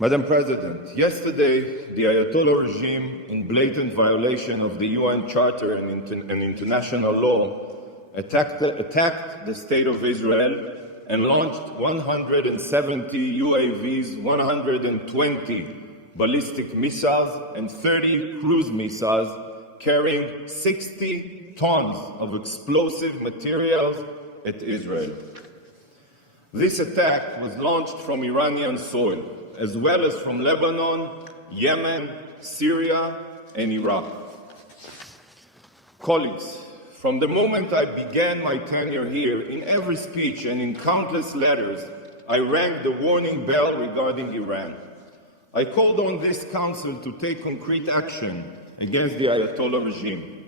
Madam President, yesterday the Ayatollah regime, in blatant violation of the UN Charter and international law, attacked the State of Israel and launched 170 UAVs, 120 ballistic missiles, and 30 cruise missiles carrying 60 tons of explosive materials at Israel. This attack was launched from Iranian soil, as well as from Lebanon, Yemen, Syria, and Iraq. Colleagues, from the moment I began my tenure here, in every speech and in countless letters, I rang the warning bell regarding Iran. I called on this Council to take concrete action against the Ayatollah regime.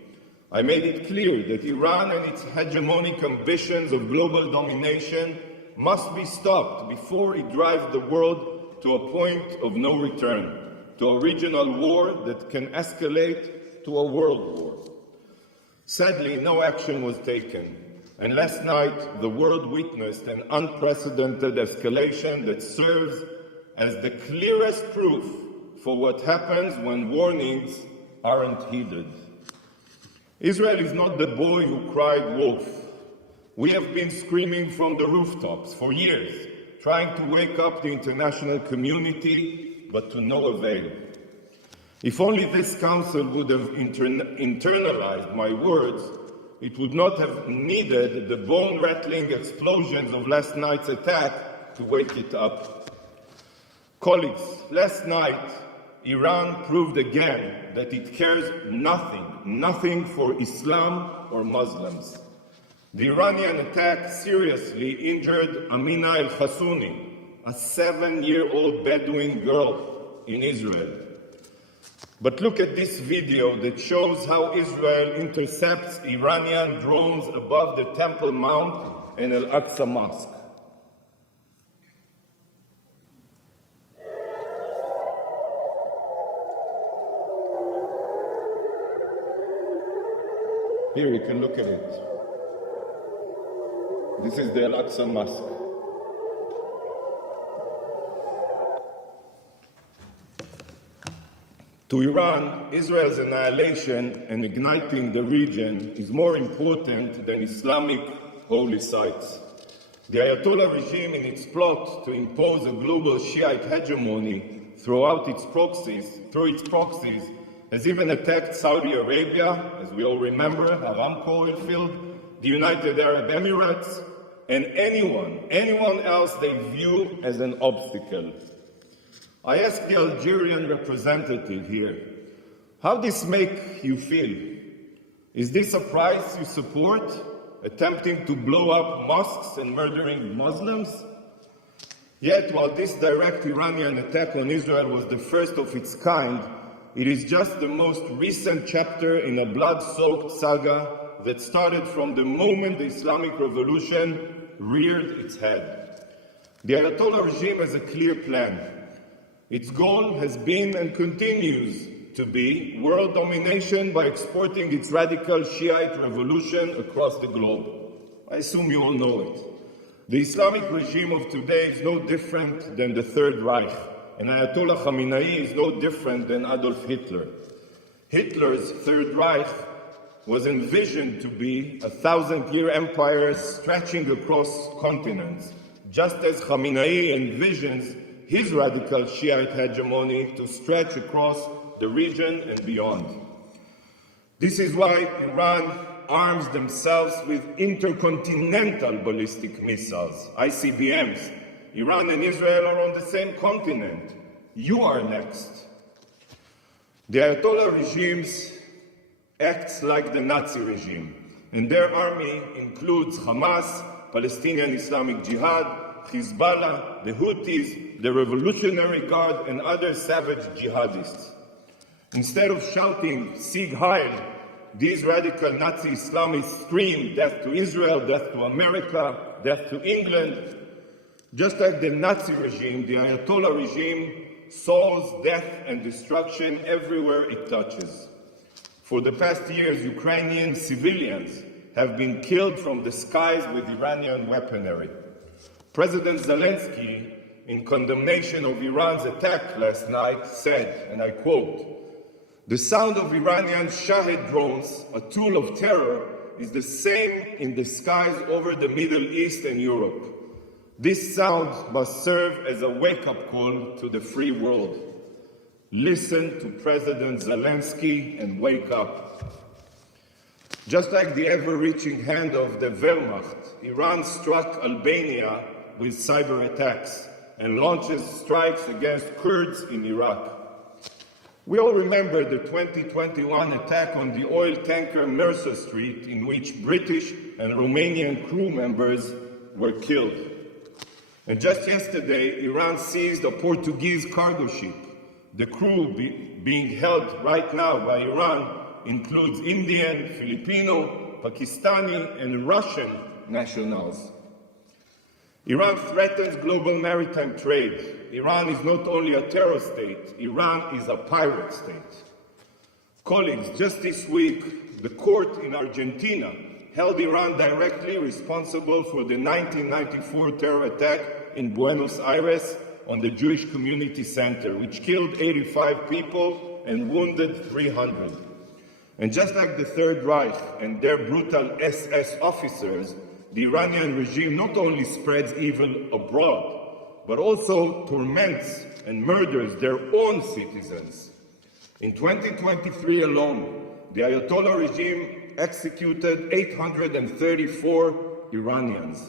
I made it clear that Iran and its hegemonic ambitions of global domination must be stopped before it drives the world to a point of no return, to a regional war that can escalate to a world war. Sadly, no action was taken, and last night the world witnessed an unprecedented escalation that serves as the clearest proof for what happens when warnings aren't heeded. Israel is not the boy who cried wolf. We have been screaming from the rooftops for years, trying to wake up the international community, but to no avail. If only this Council would have internalized my words, it would not have needed the bone-rattling explosions of last night's attack to wake it up. Colleagues, last night, Iran proved again that it cares nothing for Islam or Muslims. The Iranian attack seriously injured Amina al-Khassouni, a 7-year-old Bedouin girl in Israel. But look at this video that shows how Israel intercepts Iranian drones above the Temple Mount and Al-Aqsa Mosque. Here, you can look at it. This is the Al-Aqsa Mosque. To Iran, Israel's annihilation and igniting the region is more important than Islamic holy sites. The Ayatollah regime, in its plot to impose a global Shiite hegemony through its proxies, has even attacked Saudi Arabia, as we all remember, Aramco oil field, the United Arab Emirates, and anyone else they view as an obstacle. I asked the Algerian representative here, how does this make you feel? Is this a price you support, attempting to blow up mosques and murdering Muslims? Yet, while this direct Iranian attack on Israel was the first of its kind, it is just the most recent chapter in a blood-soaked saga that started from the moment the Islamic Revolution reared its head. The Ayatollah regime has a clear plan. Its goal has been and continues to be world domination by exporting its radical Shiite revolution across the globe. I assume you all know it. The Islamic regime of today is no different than the Third Reich, and Ayatollah Khamenei is no different than Adolf Hitler. Hitler's Third Reich was envisioned to be a 1,000-year empire stretching across continents, just as Khamenei envisions his radical Shiite hegemony to stretch across the region and beyond. This is why Iran arms themselves with intercontinental ballistic missiles, ICBMs. Iran and Israel are on the same continent. You are next. The Ayatollah regimes acts like the Nazi regime, and their army includes Hamas, Palestinian Islamic Jihad, Hezbollah, the Houthis, the Revolutionary Guard, and other savage jihadists. Instead of shouting Sieg Heil, these radical Nazi Islamists scream death to Israel, death to America, death to England. Just like the Nazi regime, the Ayatollah regime sows death and destruction everywhere it touches. For the past years, Ukrainian civilians have been killed from the skies with Iranian weaponry. President Zelensky in condemnation of Iran's attack last night, said, and I quote, "The sound of Iranian Shahed drones, a tool of terror, is the same in the skies over the Middle East and Europe. This sound must serve as a wake-up call to the free world. Listen to President Zelensky and wake up." Just like the ever-reaching hand of the Wehrmacht, Iran struck Albania with cyber attacks and launches strikes against Kurds in Iraq. We all remember the 2021 attack on the oil tanker Mercer Street, in which British and Romanian crew members were killed. And just yesterday, Iran seized a Portuguese cargo ship. The crew being held right now by Iran includes Indian, Filipino, Pakistani, and Russian nationals. Iran threatens global maritime trade. Iran is not only a terror state, Iran is a pirate state. Colleagues, just this week, the court in Argentina held Iran directly responsible for the 1994 terror attack in Buenos Aires on the Jewish Community Center, which killed 85 people and wounded 300. And just like the Third Reich and their brutal SS officers, the Iranian regime not only spreads evil abroad, but also torments and murders their own citizens. In 2023 alone, the Ayatollah regime executed 834 Iranians.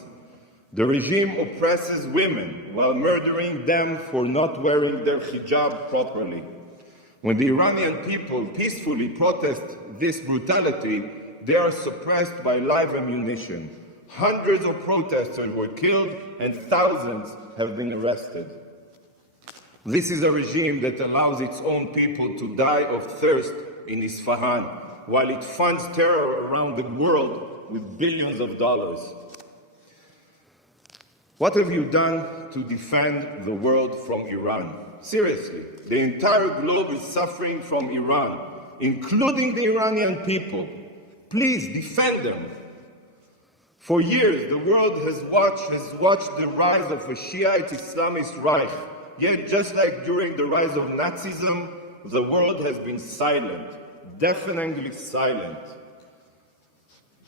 The regime oppresses women while murdering them for not wearing their hijab properly. When the Iranian people peacefully protest this brutality, they are suppressed by live ammunition. Hundreds of protesters were killed and thousands have been arrested. This is a regime that allows its own people to die of thirst in Isfahan, while it funds terror around the world with billions of dollars. What have you done to defend the world from Iran? Seriously, the entire globe is suffering from Iran, including the Iranian people. Please defend them. For years, the world has watched the rise of a Shiite Islamist Reich. Yet, just like during the rise of Nazism, the world has been silent, deafeningly silent.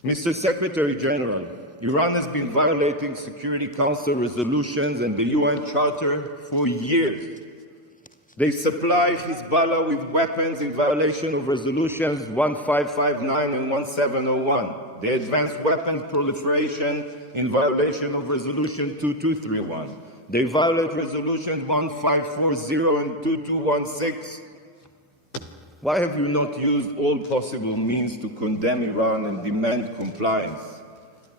Mr. Secretary General, Iran has been violating Security Council resolutions and the UN Charter for years. They supply Hezbollah with weapons in violation of resolutions 1559 and 1701. They advance weapons proliferation in violation of resolution 2231. They violate resolutions 1540 and 2216. Why have you not used all possible means to condemn Iran and demand compliance?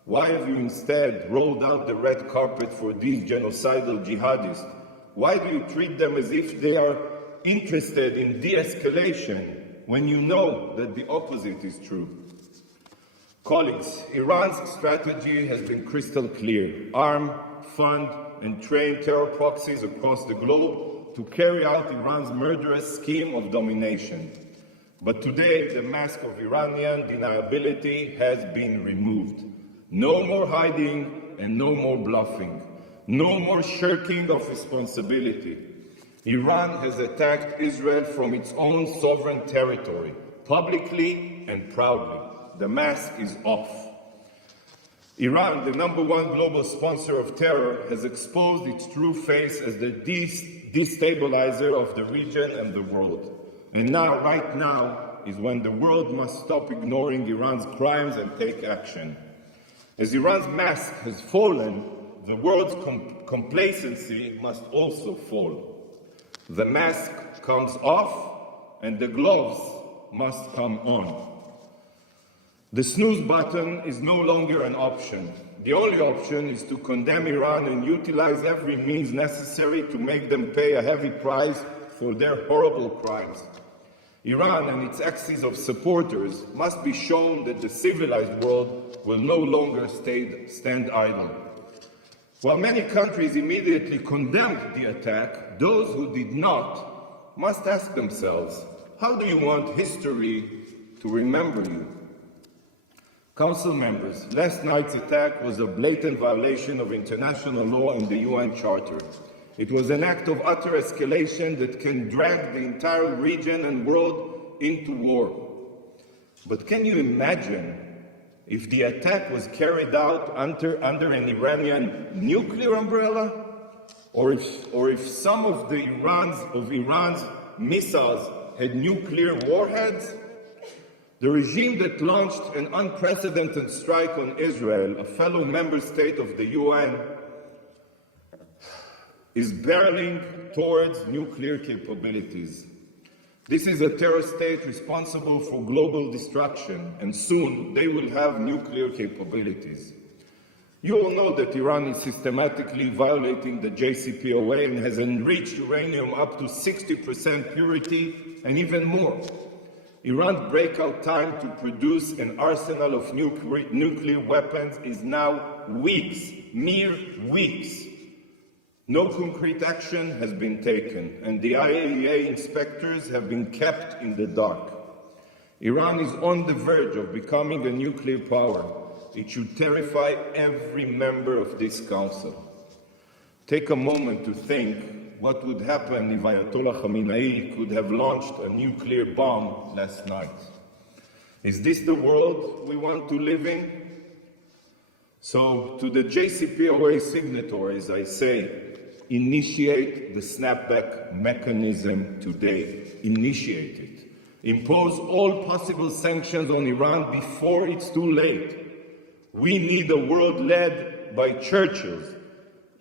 Why have you instead rolled out the red carpet for these genocidal jihadists? Why do you treat them as if they are interested in de-escalation when you know that the opposite is true? Colleagues, Iran's strategy has been crystal clear: arm, fund, and train terror proxies across the globe to carry out Iran's murderous scheme of domination. But today, the mask of Iranian deniability has been removed. No more hiding and no more bluffing. No more shirking of responsibility. Iran has attacked Israel from its own sovereign territory, publicly and proudly. The mask is off. Iran, the #1 global sponsor of terror, has exposed its true face as the destabilizer of the region and the world. And now, right now, is when the world must stop ignoring Iran's crimes and take action. As Iran's mask has fallen, the world's complacency must also fall. The mask comes off and the gloves must come on. The snooze button is no longer an option. The only option is to condemn Iran and utilize every means necessary to make them pay a heavy price for their horrible crimes. Iran and its axis of supporters must be shown that the civilized world will no longer stand idle. While many countries immediately condemned the attack, those who did not must ask themselves, how do you want history to remember you? Council members, last night's attack was a blatant violation of international law and the UN Charter. It was an act of utter escalation that can drag the entire region and world into war. But can you imagine if the attack was carried out under an Iranian nuclear umbrella? Or if some of Iran's missiles had nuclear warheads? The regime that launched an unprecedented strike on Israel, a fellow member state of the UN, is barreling towards nuclear capabilities. This is a terror state responsible for global destruction, and soon they will have nuclear capabilities. You all know that Iran is systematically violating the JCPOA and has enriched uranium up to 60% purity and even more. Iran's breakout time to produce an arsenal of nuclear weapons is now weeks, mere weeks. No concrete action has been taken, and the IAEA inspectors have been kept in the dark. Iran is on the verge of becoming a nuclear power. It should terrify every member of this council. Take a moment to think what would happen if Ayatollah Khamenei could have launched a nuclear bomb last night. Is this the world we want to live in? So, to the JCPOA signatories, I say, initiate the snapback mechanism today. Initiate it. Impose all possible sanctions on Iran before it's too late. We need a world led by Churchills,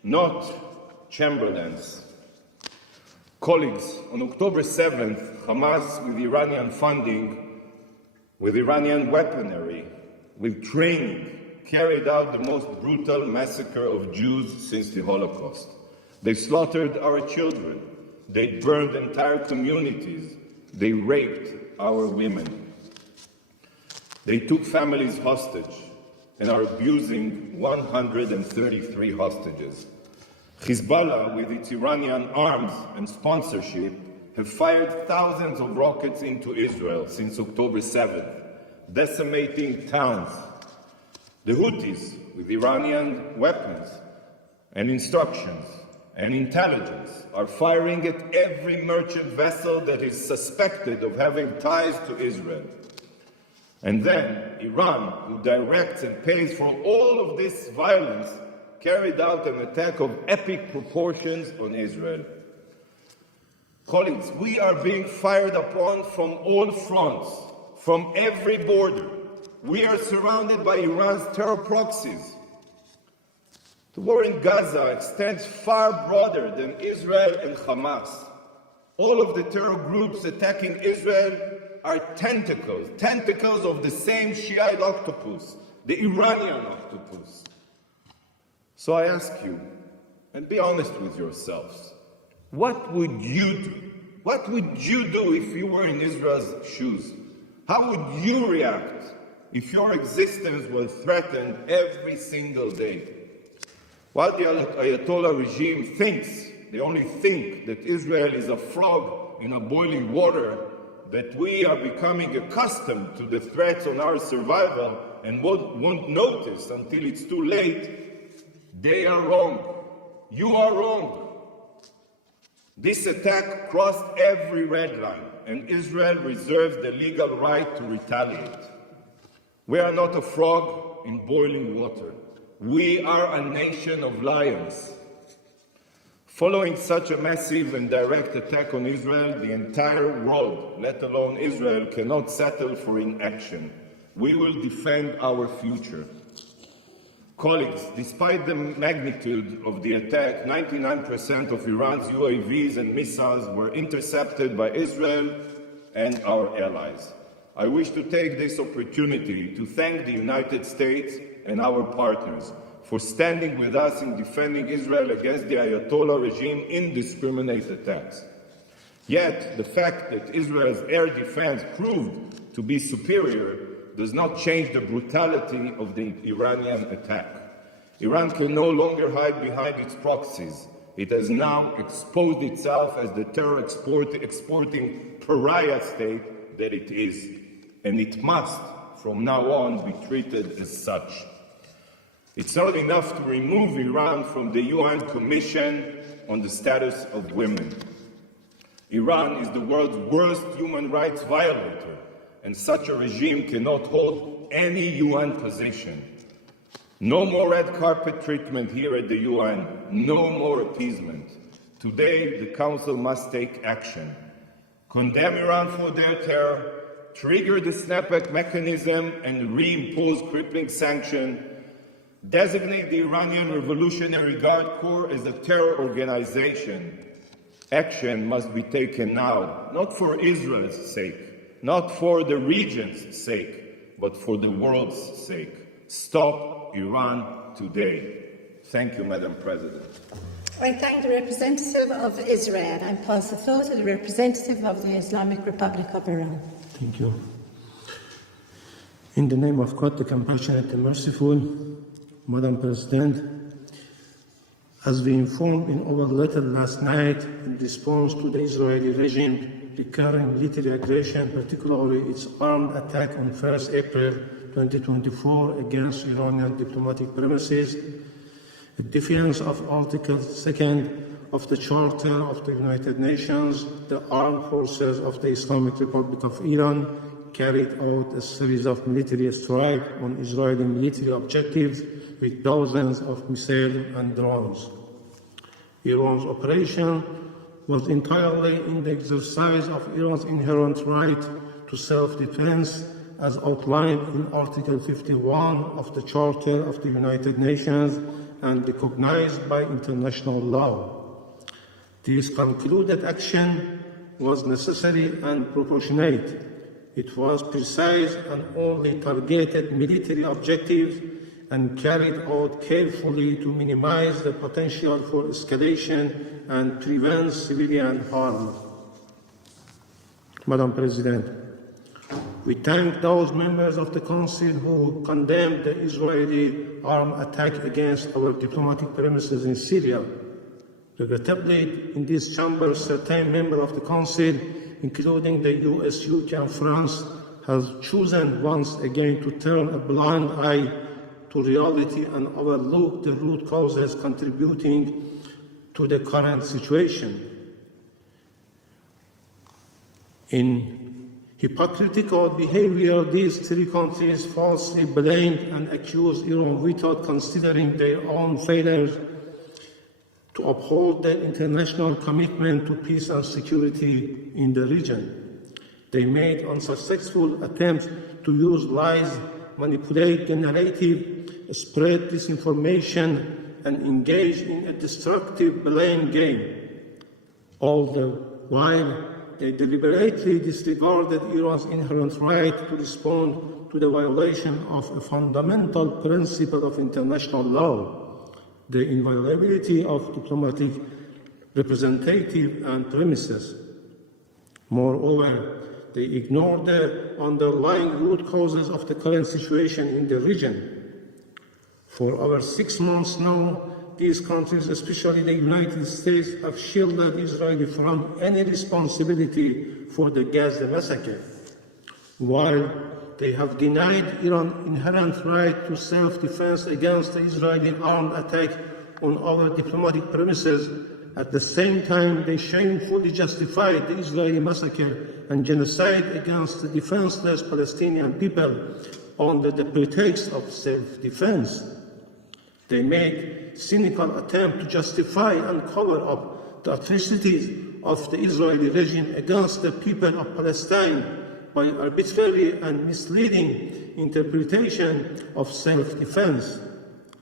not Chamberlains. Colleagues, on October 7th, Hamas, with Iranian funding, with Iranian weaponry, with training, carried out the most brutal massacre of Jews since the Holocaust. They slaughtered our children. They burned entire communities. They raped our women. They took families hostage and are abusing 133 hostages. Hezbollah, with its Iranian arms and sponsorship, have fired thousands of rockets into Israel since October 7th, decimating towns. The Houthis, with Iranian weapons and instructions and intelligence, are firing at every merchant vessel that is suspected of having ties to Israel. And then Iran, who directs and pays for all of this violence, carried out an attack of epic proportions on Israel. Colleagues, we are being fired upon from all fronts, from every border. We are surrounded by Iran's terror proxies. The war in Gaza extends far broader than Israel and Hamas. All of the terror groups attacking Israel are tentacles of the same Shiite octopus, the Iranian octopus. So I ask you, and be honest with yourselves, what would you do? What would you do if you were in Israel's shoes? How would you react if your existence was threatened every single day? While the Ayatollah regime thinks, they only think, that Israel is a frog in a boiling water, that we are becoming accustomed to the threats on our survival and won't notice until it's too late, they are wrong. You are wrong. This attack crossed every red line, and Israel reserves the legal right to retaliate. We are not a frog in boiling water. We are a nation of lions. Following such a massive and direct attack on Israel, the entire world, let alone Israel, cannot settle for inaction. We will defend our future. Colleagues, despite the magnitude of the attack, 99% of Iran's UAVs and missiles were intercepted by Israel and our allies. I wish to take this opportunity to thank the United States and our partners for standing with us in defending Israel against the Ayatollah regime indiscriminate attacks. Yet, the fact that Israel's air defense proved to be superior does not change the brutality of the Iranian attack. Iran can no longer hide behind its proxies. It has now exposed itself as the terror exporting pariah state that it is, and it must, from now on, be treated as such. It's not enough to remove Iran from the UN Commission on the status of women. Iran is the world's worst human rights violator, and such a regime cannot hold any UN position. No more red carpet treatment here at the UN, no more appeasement. Today, the Council must take action. Condemn Iran for their terror, trigger the snapback mechanism and reimpose crippling sanctions, designate the Iranian Revolutionary Guard Corps as a terror organization. Action must be taken now, not for Israel's sake, not for the region's sake, but for the world's sake. Stop Iran today. Thank you, Madam President. I thank the representative of Israel and pass the floor to the representative of the Islamic Republic of Iran. Thank you. In the name of God, the compassionate and merciful, Madam President, as we informed in our letter last night in response to the Israeli regime recurring military aggression, particularly its armed attack on 1st April 2024 against Iranian diplomatic premises, in defiance of Article 2 of the Charter of the United Nations, the armed forces of the Islamic Republic of Iran carried out a series of military strikes on Israeli military objectives with dozens of missiles and drones. Iran's operation was entirely in the exercise of Iran's inherent right to self-defense as outlined in Article 51 of the Charter of the United Nations and recognized by international law. This concluded action was necessary and proportionate. It was precise and only targeted military objectives and carried out carefully to minimize the potential for escalation and prevent civilian harm. Madam President, we thank those members of the Council who condemned the Israeli armed attack against our diplomatic premises in Syria. Regrettably, in this chamber, certain members of the Council, including the US, UK, and France, have chosen once again to turn a blind eye to reality and overlook the root causes contributing to the current situation. In hypocritical behavior, these three countries falsely blamed and accused Iran without considering their own failures to uphold their international commitment to peace and security in the region. They made unsuccessful attempts to use lies, manipulate the narrative, spread disinformation, and engage in a destructive blame game. All the while, they deliberately disregarded Iran's inherent right to respond to the violation of a fundamental principle of international law, the inviolability of diplomatic representative and premises. Moreover, they ignored the underlying root causes of the current situation in the region. For over 6 months now, these countries, especially the United States, have shielded Israel from any responsibility for the Gaza massacre, while they have denied Iran inherent right to self-defense against the Israeli armed attack on our diplomatic premises. At the same time, they shamefully justified the Israeli massacre and genocide against the defenseless Palestinian people under the pretext of self-defense. They made cynical attempt to justify and cover up the atrocities of the Israeli regime against the people of Palestine by arbitrary and misleading interpretation of self-defense.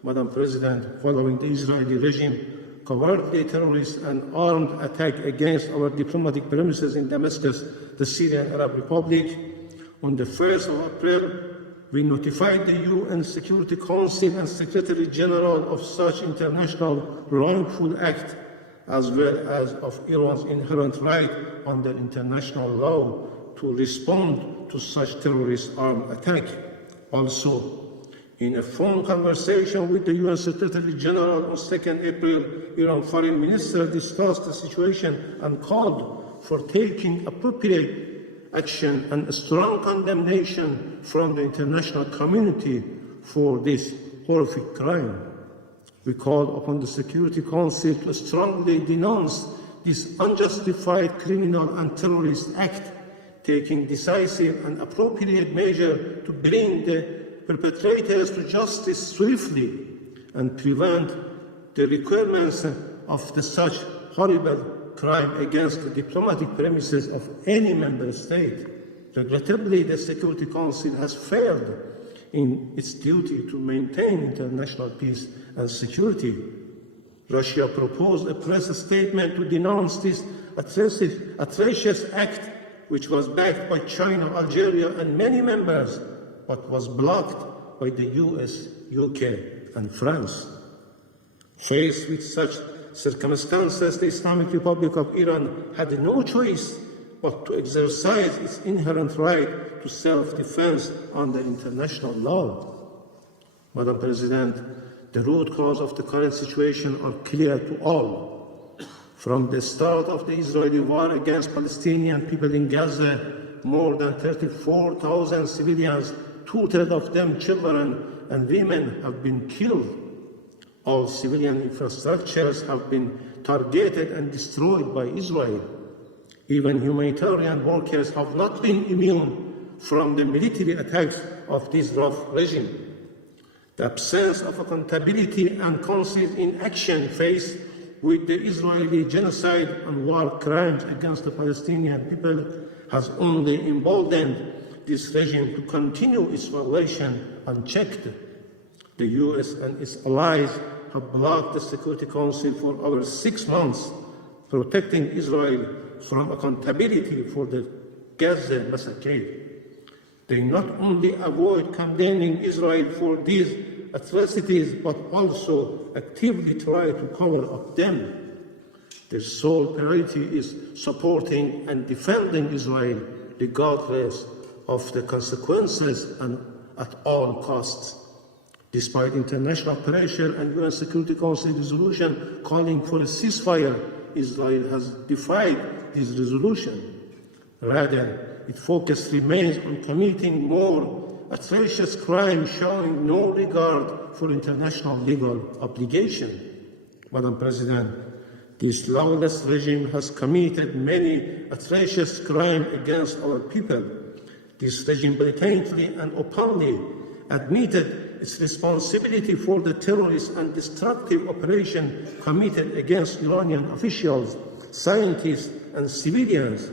Madam President, following the Israeli regime cowardly terrorist and armed attack against our diplomatic premises in Damascus, the Syrian Arab Republic, on the 1st of April, we notified the UN Security Council and Secretary General of such international wrongful act, as well as of Iran's inherent right under international law to respond to such terrorist armed attack. Also, in a phone conversation with the UN Secretary General on 2nd April, Iran Foreign Minister discussed the situation and called for taking appropriate action and a strong condemnation from the international community for this horrific crime. We call upon the Security Council to strongly denounce this unjustified criminal and terrorist act, taking decisive and appropriate measures to bring the perpetrators to justice swiftly and prevent the recurrence of such horrible crime against the diplomatic premises of any member state. Regrettably, the Security Council has failed in its duty to maintain international peace and security. Russia proposed a press statement to denounce this atrocious act, which was backed by China, Algeria, and many members, but was blocked by the US, UK, and France. Faced with such circumstances, the Islamic Republic of Iran had no choice but to exercise its inherent right to self-defense under international law. Madam President, the root cause of the current situation are clear to all. From the start of the Israeli war against Palestinian people in Gaza, more than 34,000 civilians, two-thirds of them children and women, have been killed. All civilian infrastructures have been targeted and destroyed by Israel. Even humanitarian workers have not been immune from the military attacks of this rough regime. The absence of accountability and conscious inaction faced with the Israeli genocide and war crimes against the Palestinian people has only emboldened this regime to continue its violation unchecked. The US and its allies have blocked the Security Council for over 6 months, protecting Israel from accountability for the Gaza massacre. They not only avoid condemning Israel for these atrocities, but also actively try to cover up them. Their sole priority is supporting and defending Israel regardless of the consequences and at all costs. Despite international pressure and UN Security Council resolution calling for a ceasefire, Israel has defied this resolution. Rather, its focus remains on committing more atrocious crimes, showing no regard for international legal obligation. Madam President, this lawless regime has committed many atrocious crimes against our people. This regime blatantly and openly admitted its responsibility for the terrorist and destructive operation committed against Iranian officials, scientists, and civilians,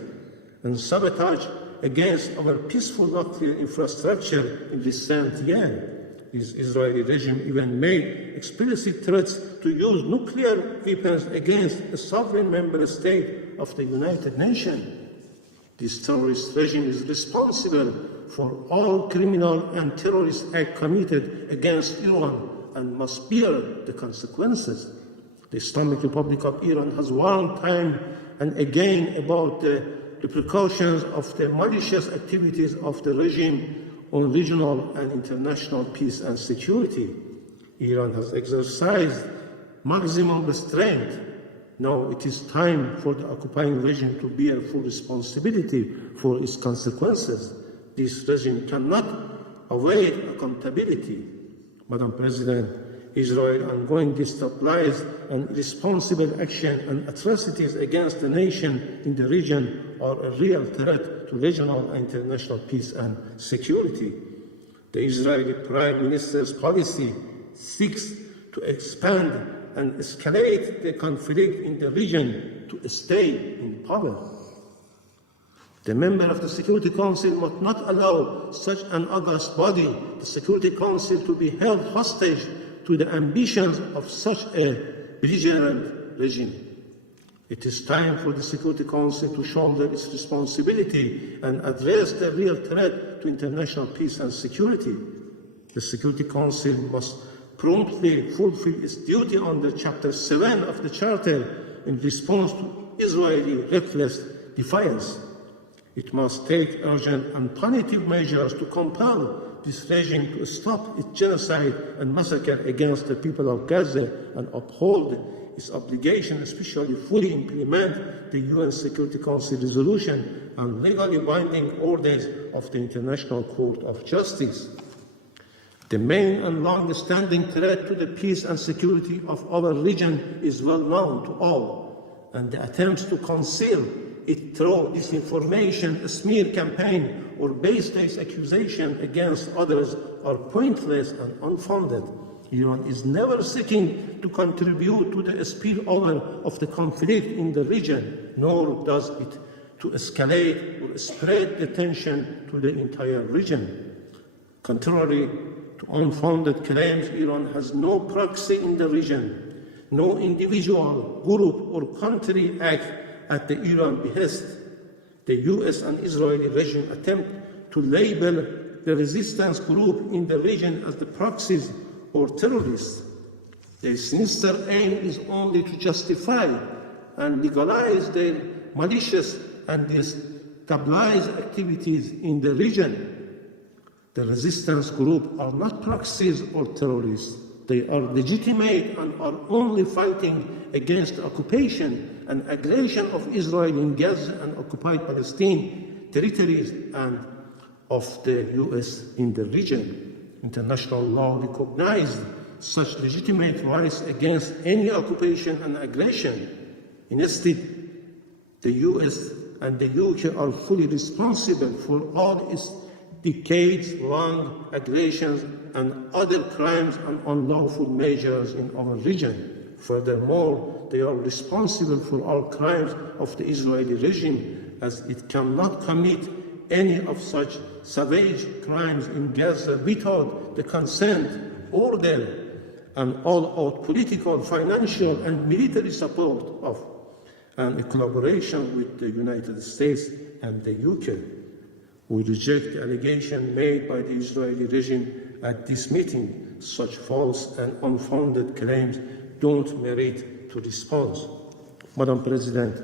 and sabotage against our peaceful nuclear infrastructure in recent years. This Israeli regime even made explicit threats to use nuclear weapons against a sovereign member state of the United Nations. This terrorist regime is responsible for all criminal and terrorist acts committed against Iran and must bear the consequences. The Islamic Republic of Iran has warned time and again about the repercussions of the malicious activities of the regime on regional and international peace and security. Iran has exercised maximum restraint. Now it is time for the occupying regime to bear full responsibility for its consequences. This regime cannot avoid accountability. Madam President, Israel's ongoing destabilized and irresponsible action and atrocities against the nation in the region are a real threat to regional and international peace and security. The Israeli Prime Minister's policy seeks to expand and escalate the conflict in the region to stay in power. The member of the Security Council must not allow such an august body, the Security Council, to be held hostage to the ambitions of such a belligerent regime. It is time for the Security Council to shoulder its responsibility and address the real threat to international peace and security. The Security Council must promptly fulfill its duty under Chapter 7 of the Charter in response to Israeli reckless defiance. It must take urgent and punitive measures to compel this regime to stop its genocide and massacre against the people of Gaza and uphold its obligation, especially fully implement the UN Security Council resolution and legally binding orders of the International Court of Justice. The main and long-standing threat to the peace and security of our region is well known to all, and the attempts to conceal it through disinformation, a smear campaign, or baseless accusation against others are pointless and unfounded. Iran is never seeking to contribute to the spillover of the conflict in the region, nor does it to escalate or spread the tension to the entire region. Contrary to unfounded claims, Iran has no proxy in the region. No individual, group, or country act at the Iran behest. The US and Israeli regime attempt to label the resistance group in the region as the proxies or terrorists. Their sinister aim is only to justify and legalize their malicious and destabilized activities in the region. The resistance group are not proxies or terrorists. They are legitimate and are only fighting against the occupation and aggression of Israel in Gaza and occupied Palestine territories and of the US in the region. International law recognizes such legitimate rights against any occupation and aggression. Instead, the US and the UK are fully responsible for all its decades-long aggressions and other crimes and unlawful measures in our region. Furthermore, they are responsible for all crimes of the Israeli regime, as it cannot commit any of such savage crimes in Gaza without the consent, order, and all-out political, financial, and military support of and a collaboration with the United States and the UK. We reject the allegation made by the Israeli regime at this meeting. Such false and unfounded claims don't merit to response. Madam President,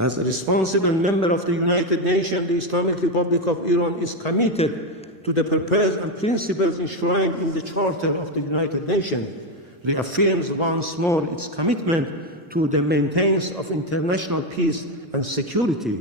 as a responsible member of the United Nations, the Islamic Republic of Iran is committed to the purpose and principles enshrined in the Charter of the United Nations, reaffirms once more its commitment to the maintenance of international peace and security.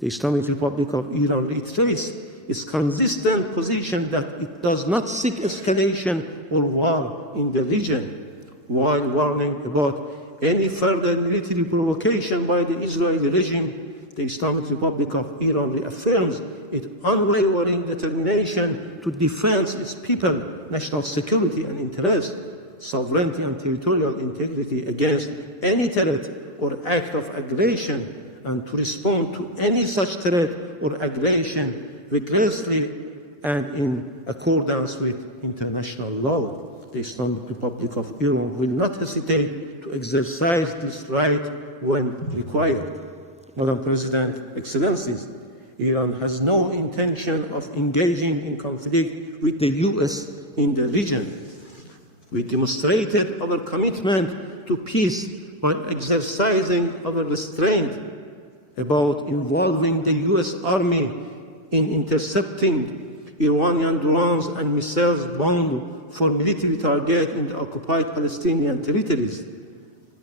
The Islamic Republic of Iran reiterates its consistent position that it does not seek escalation or war in the region, while warning about any further military provocation by the Israeli regime. The Islamic Republic of Iran reaffirms its unwavering determination to defend its people, national security and interests, sovereignty and territorial integrity against any threat or act of aggression, and to respond to any such threat or aggression rigorously and in accordance with international law. The Islamic Republic of Iran will not hesitate to exercise this right when required. Madam President, Excellencies, Iran has no intention of engaging in conflict with the US in the region. We demonstrated our commitment to peace by exercising our restraint about involving the US Army in intercepting Iranian drones and missiles bound for military targets in the occupied Palestinian territories.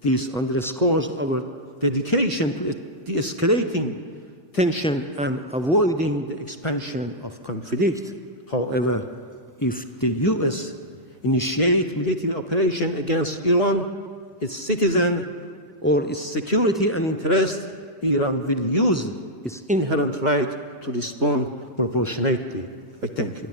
This underscores our dedication to de-escalating tension and avoiding the expansion of conflict. However, if the US initiates military operation against Iran, its citizens, or its security and interests, Iran will use its inherent right to respond proportionately. I thank you.